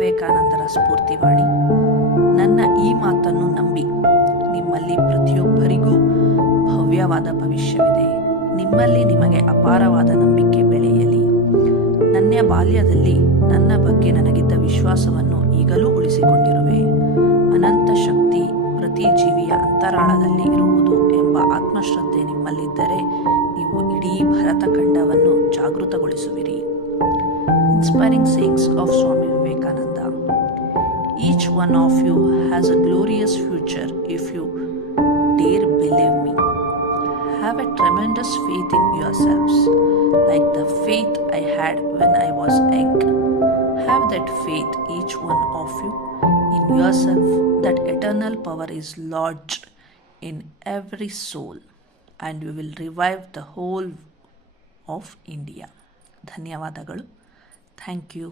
ವಿವೇಕಾನಂದರ ಸ್ಫೂರ್ತಿವಾಣಿ ನನ್ನ ಈ ಮಾತನ್ನು ನಂಬಿ ನಿಮ್ಮಲ್ಲಿ ಪ್ರತಿಯೊಬ್ಬರಿಗೂ ಭವ್ಯವಾದ ಭವಿಷ್ಯವಿದೆ. ನಿಮ್ಮಲ್ಲಿ ನಿಮಗೆ ಅಪಾರವಾದ ನಂಬಿಕೆ ಬೆಳೆಯಲಿ. ನನ್ನ ಬಾಲ್ಯದಲ್ಲಿ ನನ್ನ ಬಗ್ಗೆ ನನಗಿದ್ದ ವಿಶ್ವಾಸವನ್ನು ಈಗಲೂ ಉಳಿಸಿಕೊಂಡಿರುವೆ. ಅನಂತ ಶಕ್ತಿ ಪ್ರತಿ ಜೀವಿಯ ಅಂತರಾಳದಲ್ಲಿ ಇರುವುದು ಎಂಬ ಆತ್ಮಶ್ರದ್ಧೆ ನಿಮ್ಮಲ್ಲಿದ್ದರೆ ನೀವು ಇಡೀ ಭರತಖಂಡವನ್ನು ಜಾಗೃತಗೊಳಿಸುವಿರಿ. Inspiring sayings of. Each one of you has a glorious future if you dare believe me. Have a tremendous faith in yourselves, like the faith I had when I was young. Have that faith, each one of you, in yourself, that eternal power is lodged in every soul, and we will revive the whole of India. ಧನ್ಯವಾದಗಳು thank you